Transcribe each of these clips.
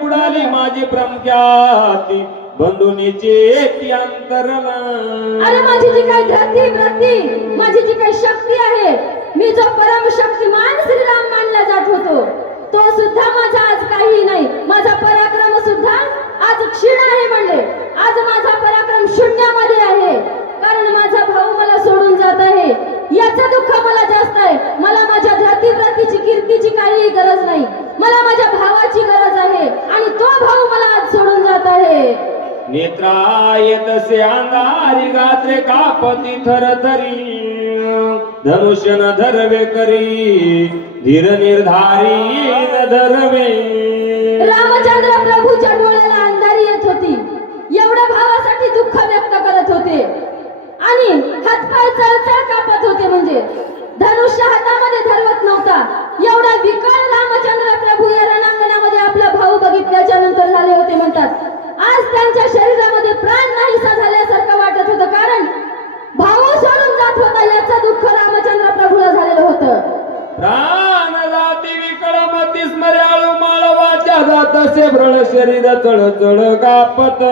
बुडाली माझी प्रमख्याती बंधुनीचे ती अंतरला. अरे माझी जी काही धरती व्रती माझी जी काही शक्ती आहे मी जो परम शक्तिमान श्रीराम मानला जात होतो तो सुद्धा माझा आज काही नाही. माझा पराक्रम सुद्धा आज क्षीण आहे म्हणले. आज माझा पराक्रम शून्यामध्ये आहे कारण माझा भाऊ मला सोडून जात आहे. याचं दुःख मला जास्त आहे. मला माझ्या धरतीव्रतीची कीर्तीची काही गरज नाही. मला माझ्या भावाची गरज आहे आणि तो भाऊ मला आज सोडून जात आहे. नेत्रा येतसे अंधारी गात्रे कापती थरथरी धनुष्य न धरवे करी धीर निर्धारी न धरवे. रामचंद्र प्रभूच्या डोळ्याला अंधारी येत होती. एवढ्या भावासाठी दुःख व्यक्त करत होते आणि हातपाय चळचळ कापत होते. म्हणजे धनुष्य हातामध्ये धरवत नव्हता. एवढा विकळ रामचंद्र प्रभू या रणांगणामध्ये आपला भाऊ बघितल्याच्या नंतर झाले होते. म्हणतात आज त्यांच्या शरीरामध्ये प्राण नाहीसा झाल्यासारखं वाटत होतं कारण भाऊ सोडून जात होता. याचं दुःख रामचंद्र प्रभूला झालेलं होतं. प्राण जाती विकळ मती स्मर्याळू माळवाच्या जातसे व्रण शरीर चळचळ कापत.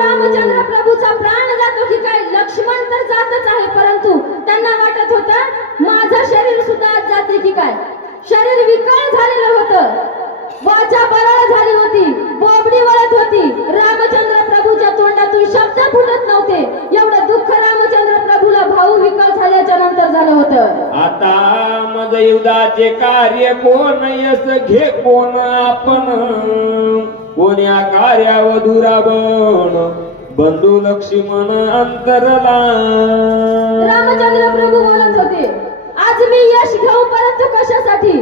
रामचंद्र प्रभूचा प्राण जातो की काय लक्ष्मण तर जातच आहे परंतु त्यांना वाटत होतं माझं शरीर सुद्धा आज जाते की काय. शरीर विकळ झालेलं होतं. वाचा बरळ झाली होती. बोबडी वळत होती. रामचंद्र प्रभूच्या तोंडातून शब्द फुटत नव्हते. एवढं दुःख रामचंद्र प्रभूला भाऊ विकळ झाल्याच्या नंतर झालं होतं. आता मज युद्धाचे कार्य कोण यस घे कोण आपण कोण्या कार्यावर रावण बंधू लक्ष्मण अंतरला. रामचंद्र प्रभू बोलत होते आज मी यश घेऊ परंतु कशासाठी.